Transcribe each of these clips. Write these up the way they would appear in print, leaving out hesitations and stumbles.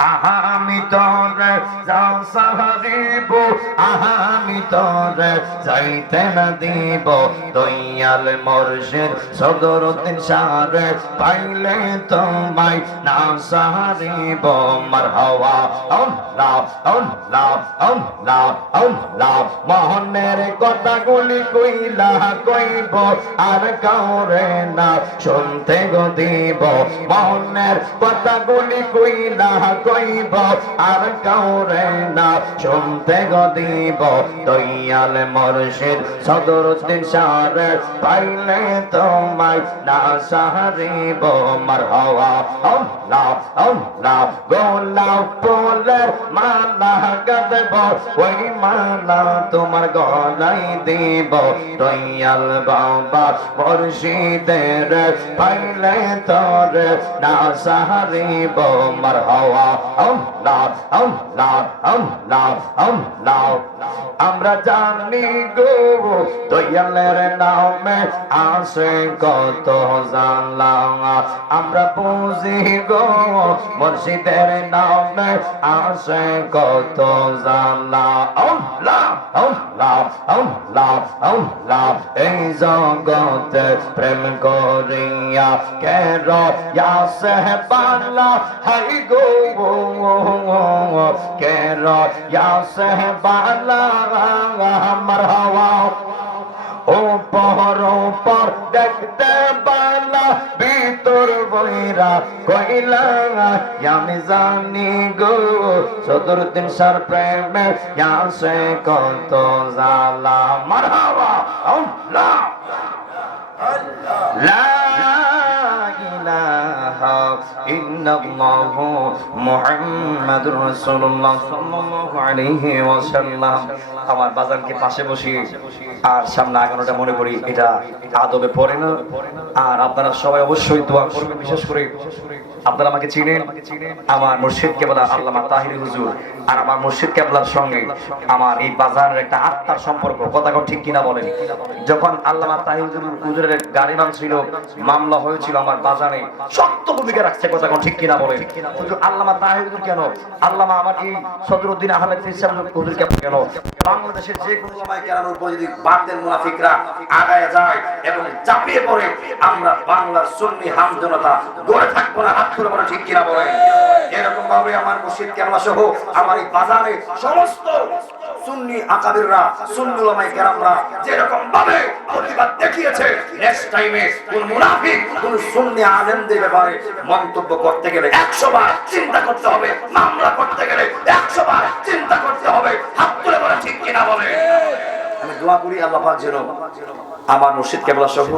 আমি তোরে সাহারিব আমি তোরে যাইতে না দিব দয়াল মুর্শিদ সদরুদ্দিন শাহরে পাইলে তোমায় না সাহারিব মারহাবা আল্লাহ আল্লাহ আল্লাহ আল্লাহ মোহনের কথাগুলি কইলা কইব আর কাউরে না শুনতে গো দিব মোহনের কথাগুলি কইলা কইব আর কাউরে না শুনতে গো দিব দয়াল মুর্শিদ সদরুদ্দিন শাহরে পাইলে তোমায় না সাহারিব মারহাবা আল্লাহ আল্লাহ গোলাপ ফুলের মালা গাঁথব ওই মালা তোমার গলায় দিব দয়াল বাবা মুর্শিদের পাইলে তোরে না সাহারিব মারহাবা আল্লাহ আল্লাহ আল্লাহ আল্লাহ আমরা জানি গো দয়ালের নামে আসে কত জানলা আমরা বুঝি গো মুর্শিদের নামে আসে কত জানলা আল্লাহ আল্লাহ আল্লাহ আল্লাহ এই জগতে প্রেম করিয়া কেন ইয়াসে বালা হাই গো কেন ইয়াসে বালা মারহাবা উপর উপর দেখতে বালা ভিতর বইরা কইলা আমি জানি গো সদরুদ্দিন শাহর প্রেমে ইয়াসে কত জালা মারহাবা আল্লাহ লা ইলাহা ইল্লাল্লাহু মুহাম্মাদুর রাসূলুল্লাহ সাল্লাল্লাহু আলাইহি ওয়াসাল্লাম আমার বাজানকে পাশে বসিয়ে আর সামনে আগানোটা মনে করি এটা আদবে পড়ে না আর আপনারা সবাই অবশ্যই দোয়া করবেন বিশেষ করে আপনারা আমাকে চিনেন আমার মুর্শিদ কেবলা আল্লামা তাহির হুজুর আর আমার মুর্শিদ কেবলার সঙ্গে আমার এই বাজারের একটা আত্মার সম্পর্ক কথা ঠিক কিনা বলেন যখন আল্লামা তাহির হুজুরের গাড়ি ছিল মামলা হয়েছিল আমার বাজারে শক্ত ভূমিকা রাখছে কথা ঠিক কিনা বলেন কিন্তু আল্লামা তাহির হুজুর কেন আল্লামা আমার এই সদরুদ্দিন আহমেদ ফিরসাদ হুজুর কেন বাংলাদেশের যে কোনো সময় কেরানোর উপর যদি বাতিল মুনাফিকরা আগায় যায় এবং চাপিয়ে পড়ে আমরা বাংলার সুন্নি হাম জনতা গড়ে থাকবো না হাত তুলে ঠিক কিনা বলেন এরকম ভাবে আমার মুর্শিদ কেবলা সহ আমার এই বাজারে সমস্ত সুন্নি আকাবিররা সুন্নি উলামায়ে কেরামরা যেরকম ভাবে প্রতিবাদ দেখিয়েছে নেক্সট টাইমে কোন মুনাফিক কোন সুন্নি আলেমদের ব্যাপারে মন্তব্য করতে গেলে 100 বার চিন্তা করতে হবে মামলা করতে গেলে 100 বার চিন্তা করতে হবে হাত তুলে বলে ঠিক কিনা বলে আমি দোয়া করি আল্লাহ পাক যেন আমার মুর্শিদ কেবলা সহ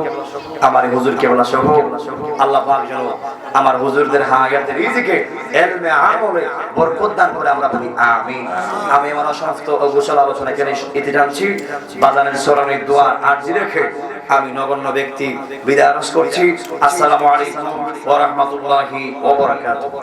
আমার হুজুর কেবলা সহ আল্লাহ পাক যেন আমার হুজুরদের হায়াতের রিজিকে ইলমে আমলে বরকত দান করে আমরা বলি আমিন আমি আমার সমস্ত গোসল আলোচনা এখানে ইতি টানছি বাজানের স্মরণে দোয়ার আরজি রেখে আমি নগণ্য ব্যক্তি বিদায় করছি আসসালামু আলাইকুম ওয়া রাহমাতুল্লাহি ওয়া বারাকাতুহু